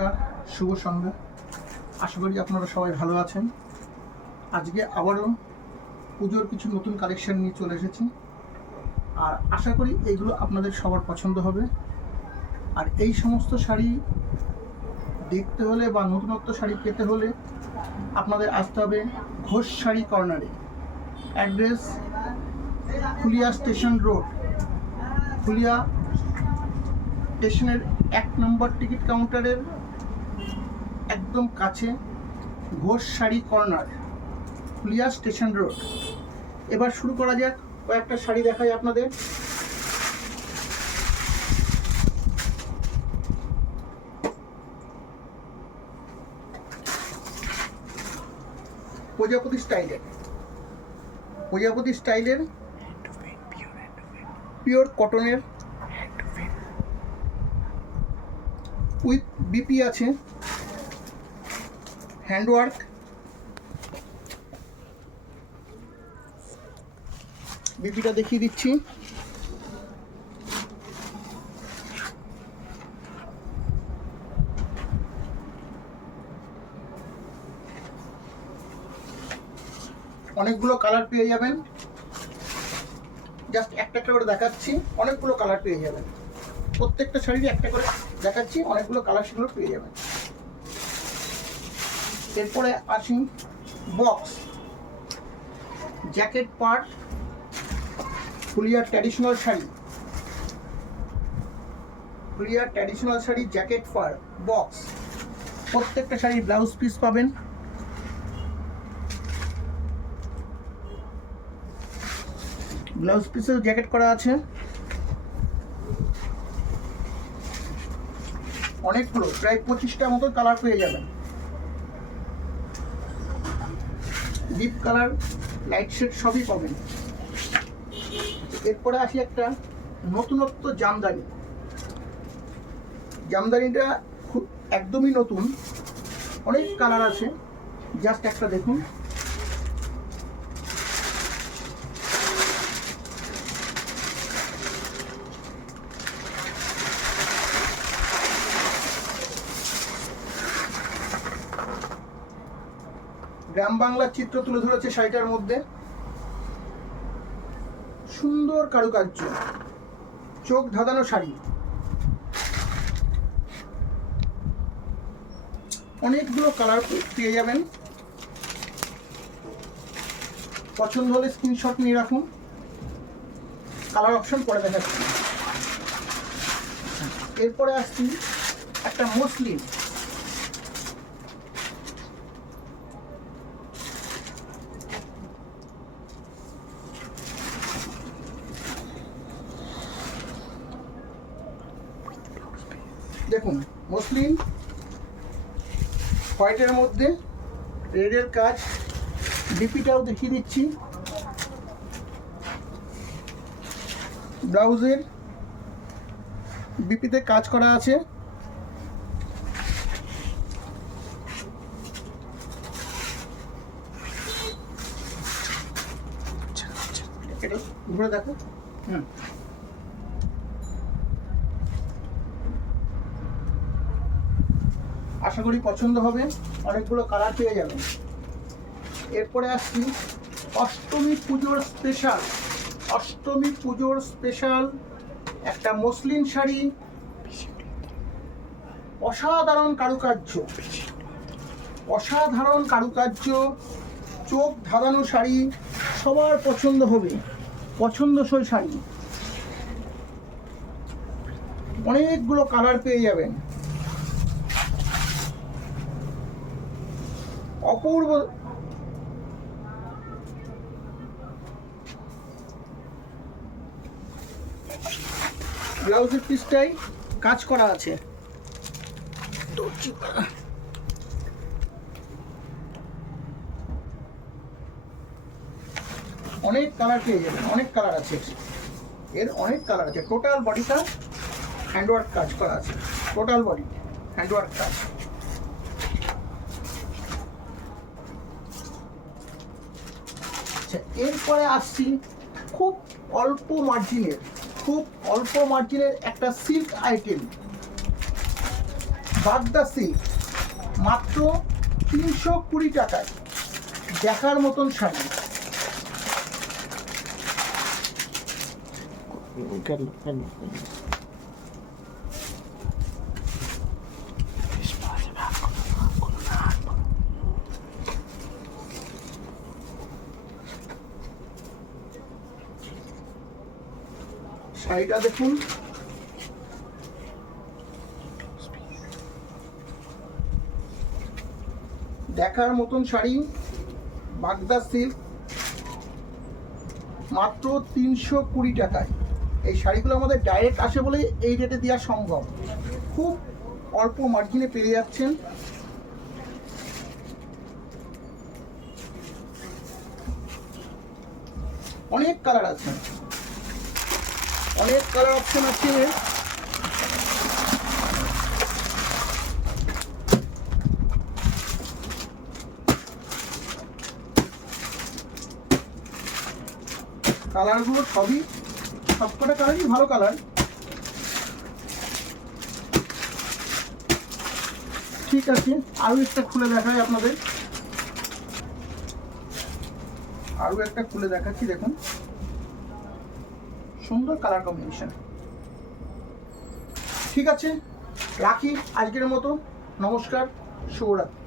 নমস্কার, শুভ সন্ধ্যা। আশা করি আপনারা সবাই ভালো আছেন। আজকে আবারও পুজোর কিছু নতুন কালেকশন নিয়ে চলে এসেছি, আর আশা করি এইগুলো আপনাদের সবার পছন্দ হবে। আর এই সমস্ত শাড়ি দেখতে হলে বা নতুনত্ব শাড়ি পেতে হলে আপনাদের আসতে হবে ঘোষ শাড়ি কর্নারে। Address Phulia station road, Phulia স্টেশনের 1 নম্বর টিকিট কাউন্টারের একদম কাছে Ghosh sari corner, Phulia station road. এবার শুরু করা যাক, কয়েকটা শাড়ি দেখাই আপনাদের। প্রজাপতি স্টাইলের পিওর কটনের উইথ বিপি আছে, হ্যান্ডওয়ার্ক। বিপিটা দেখিয়ে দিচ্ছি। অনেকগুলো কালার পেয়ে যাবেন, জাস্ট একটা করে দেখাচ্ছি। অনেকগুলো কালার পেয়ে যাবেন, প্রত্যেকটা শাড়ির একটা করে দেখাচ্ছি, অনেকগুলো কালার সেগুলো পেয়ে যাবেন। এরপরে আসি বক্স জ্যাকেট পার্ট ফুলিয়ার traditional sari, jacket part box. প্রত্যেকটা শাড়ির ব্লাউজ পিস পাবেন। ব্লাউজ পিসেও জ্যাকেট করা আছে। অনেকগুলো, প্রায় 25টা মতো কালার পেয়ে যাবেন। ডিপ কালার, লাইট শেড সবই পাবেন। এরপরে আসি একটা নতুনত্ব জামদানিটা খুব একদমই নতুন, অনেক কালার আছে, জাস্ট একটা দেখুন। গ্রাম বাংলার চিত্র তুলে ধরেছে শাড়িটার মধ্যে। সুন্দর কারুকার্য, চোখ ধাঁধানো শাড়ি। অনেকগুলো কালার পেয়ে যাবেন। পছন্দ হলে স্ক্রিনশট নিয়ে রাখুন, কালার অপশন পরে দেখাচ্ছি। এরপরে আসছি একটা মসলিন, দেখুন মসলিন হোয়াইটের মধ্যে রেডের কাজ। বিপিটাও দেখিয়ে দিচ্ছি। ব্লাউজের বিপিতে কাজ করা আছে। এটা ঘুরে দেখো। আশা করি পছন্দ হবে, অনেকগুলো কালার পেয়ে যাবেন। এরপরে আসছি অষ্টমী পুজোর স্পেশাল একটা মসলিন শাড়ি। অসাধারণ কারুকার্য, চোখ ধাঁধানো শাড়ি, সবার পছন্দ হবে, পছন্দসই শাড়ি। অনেকগুলো কালার পেয়ে যাবেন। অপূর্ব ব্লাউজের পিসটাই কাজ করা আছে। অনেক কালার পেয়ে যাবেন, অনেক কালার আছে, টোটাল বডিটা হ্যান্ডওয়ার্ক কাজ করা আছে, টোটাল বডি হ্যান্ডওয়ার্ক কাজ। এরপরে আসছি খুব অল্প মার্জিনের একটা সিল্ক আইটেম। বাগদা সিল্ক মাত্র 320 টাকায় দেখার মতন শাড়ি। শাড়িটা দেখুন, দেখার মতন শাড়ি, বাগদা সিল্ক মাত্র 320 টাকায়। এই শাড়িগুলো আমাদের ডাইরেক্ট আসে বলে এই রেটে দেওয়া সম্ভব। খুব অল্প মার্জিনে পেয়ে যাচ্ছেন। অনেক কালার আছে, অনেক কালার অপশন আছে। কালারগুলো সবকটা কালারই ভালো কালার। ঠিক আছে, আরো একটা খুলে দেখাই আপনাদের, আরো একটা খুলে দেখাচ্ছি। দেখুন, সুন্দর কালার কম্বিনেশন। ঠিক আছে, রাখি আজকের মতো। নমস্কার, শুভরাত্রি।